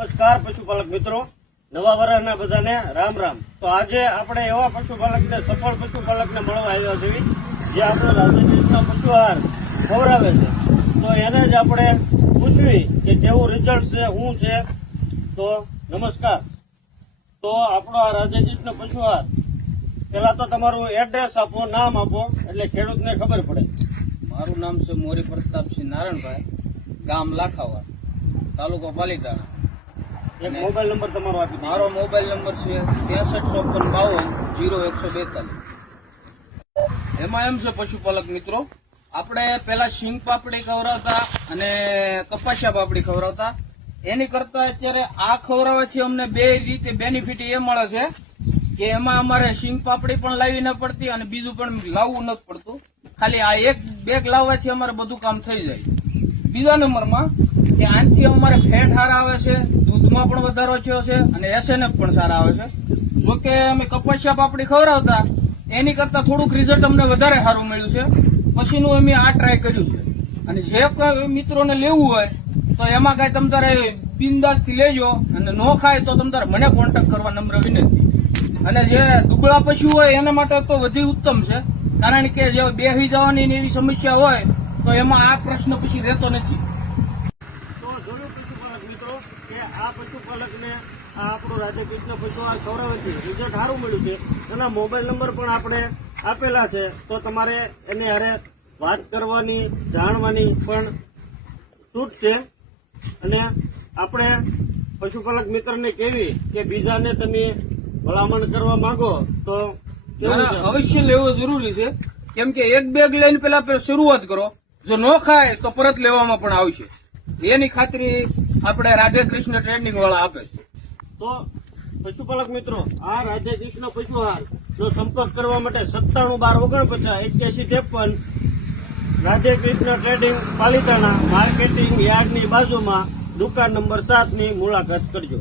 નમસ્કાર પશુપાલક મિત્રો, નવા વર્ષના બધાને રામ રામ। તો આજે આપણે એવા પશુપાલકને સફળ પશુપાલકને મળવા આવ્યા છીએ જે આપણો રાજ્યનો પશુ આહાર ખવડાવે છે। તો એને જ આપણે પૂછવી કે કેવું રિઝલ્ટ છે, શું છે। તો નમસ્કાર। તો આપણો આ રાજ્યનો પશુ આહાર, પેલા તો તમારું એડ્રેસ આપો, નામ આપો, એટલે ખેડૂતને ખબર પડે। મારું નામ છે મોરી પ્રતાપસિંહ નારાયણભાઈ, ગામ લાખાવા, તાલુકો પાલીતાણા। એક મોબાઈલ નંબર તમારો આપી દો। મારો મોબાઈલ નંબર છે 6354520142। એમાં એમ છે પશુપાલક મિત્રો, આપણે પેલા શીંગ પાપડી ખવડાવતા અને કપાસિયા પાપડી ખવડાવતા, એની કરતા અત્યારે આ ખવડાવવાથી અમને બે રીતે બેનિફિટ એ મળે છે કે એમાં અમારે શીંગ પાપડી પણ લાવી ન પડતી અને બીજું પણ લાવવું નથી પડતું। ખાલી આ એક બેગ લાવવાથી અમારે બધું કામ થઈ જાય। બીજા નંબરમાં કે આનાથી અમારે ફેટ સારા આવે છે, દૂધમાં પણ વધારો થયો છે અને એસએનએફ પણ સારા આવે છે। જો કે અમે કપાસિયા પાપડી ખવડાવતા એની કરતા થોડુંક રિઝલ્ટ અમને વધારે સારું મળ્યું છે, પછીનું અમે આ ટ્રાય કર્યું છે। અને જે કોઈ મિત્રોને લેવું હોય તો એમાં કઈ તમ તારે બિંદાસથી લેજો, અને ન ખાય તો તમ તારે મને કોન્ટેક્ટ કરવા નમ્ર વિનંતી। અને જે દુબળા પશુ હોય એના માટે તો વધુ ઉત્તમ છે, કારણ કે જો બેસી જવાની ને એવી સમસ્યા હોય તો એમાં આ પ્રશ્ન પછી રહેતો નથી। તો જોયું પશુપાલક મિત્રો કે આ પશુપાલકને આ આપણું રાધાકૃષ્ણ પશુ આહાર ખવડાવવાથી રિઝલ્ટ સારું મળ્યું છે। એના મોબાઈલ નંબર પણ આપણે આપેલા છે, તો તમારે એને હારે વાત કરવાની, જાણવાની પણ છૂટ છે। અને આપણે પશુપાલક મિત્રને કેવી કે બીજાને તમે ભલામણ કરવા માંગો તો કેવું છે? અવશ્ય લેવો જરૂરી છે, કેમ કે એક બેગ લઈને પેલા શરૂઆત કરો, જો ન ખાય તો પરત લેવામાં પણ આવશે, એની ખાતરી આપણે રાધેકૃષ્ણ ટ્રેનિંગ વાળા આપે છે। તો પશુપાલક મિત્રો, આ રાધાકૃષ્ણ પશુ આહાર નો સંપર્ક કરવા માટે 9712498153 રાધાકૃષ્ણ ટ્રેડિંગ પાલીતાણા માર્કેટિંગ યાર્ડની બાજુમાં દુકાન નંબર 7 ની મુલાકાત કરજો।